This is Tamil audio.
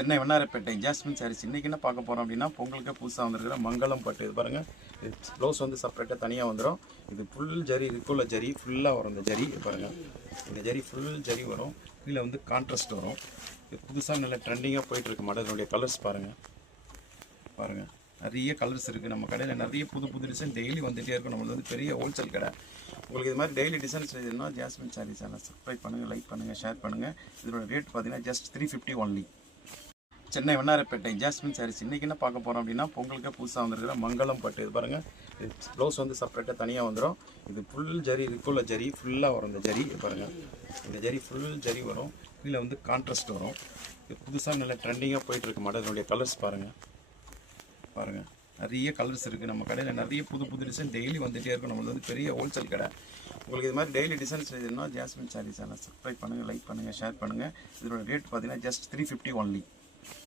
சென்னை வண்ணாரப்பேட்டை ஜாஸ்மின் சாரீஸ். இன்றைக்கி என்ன பார்க்க போகிறோம் அப்படின்னா, பொங்கலுக்கு புதுசாக வந்துருக்கிற மங்களம் பட்டு. இது பாருங்கள், இது ப்ளவுஸ் வந்து செப்பரேட்டாக தனியாக வந்துடும். இது ஃபுல் ஜரி இருக்குள்ள ஜரி ஃபுல்லாக வரும். இந்த ஜரி பாருங்கள், இந்த ஜரி ஃபுல் ஜரி வரும். கீழே வந்து கான்ட்ராஸ்ட் வரும். இது புதுசாக நல்ல ட்ரெண்டிங்காக போயிட்டுருக்கு மாடல். இதனுடைய கலர்ஸ் பாருங்கள், நிறைய கலர்ஸ் இருக்குது. நம்ம கடையில் நிறைய புது டிசைன் டெய்லி வந்துகிட்டே இருக்கும். நம்மளுக்கு வந்து பெரிய ஹோல்சேல் கடை. உங்களுக்கு இது மாதிரி டெய்லி டிசைன்ஸ் வேணும்னா ஜாஸ்மின் சாரீஸ் சேனல் சப்ஸ்கிரைப் பண்ணுங்கள், லைக் பண்ணுங்கள், ஷேர் பண்ணுங்கள். இதோட ரேட் பார்த்தீங்கன்னா just 350 only. Chennai Vannarapettai Jasmine Sarees. இன்றைக்கி என்ன பார்க்க போகிறோம் அப்படின்னா, பொங்கலுக்கு புதுசாக வந்துருக்கிற மங்களம் பட்டு. இது பாருங்கள், இது ப்ளவுஸ் வந்து செப்பரேட்டாக தனியாக வந்துடும். இது ஃபுல் ஜரி இருக்குள்ள ஜரி ஃபுல்லாக வரும். இந்த ஜரி பாருங்கள், இந்த ஜரி ஃபுல் ஜரி வரும். கீழே வந்து கான்ட்ராஸ்ட் வரும். இது புதுசாக நல்ல ட்ரெண்டிங்காக போயிட்டுருக்கு மாடல். இதனுடைய கலர்ஸ் பாருங்கள், நிறைய கலர்ஸ் இருக்குது. நம்ம கடையில் நிறைய புது டிசைன் டெய்லி வந்துகிட்டே இருக்கும். நம்மளுக்கு வந்து பெரிய ஹோல்சேல் கடை. உங்களுக்கு இது மாதிரி டெய்லி டிசைன்ஸ் வேணும்னா ஜாஸ்மின் சாரீஸ் சேனல் சப்ஸ்கிரைப் பண்ணுங்கள், லைக் பண்ணுங்கள், ஷேர் பண்ணுங்கள். இதோட ரேட் பார்த்தீங்கன்னா ஜஸ்ட் 350 ஒன்லி.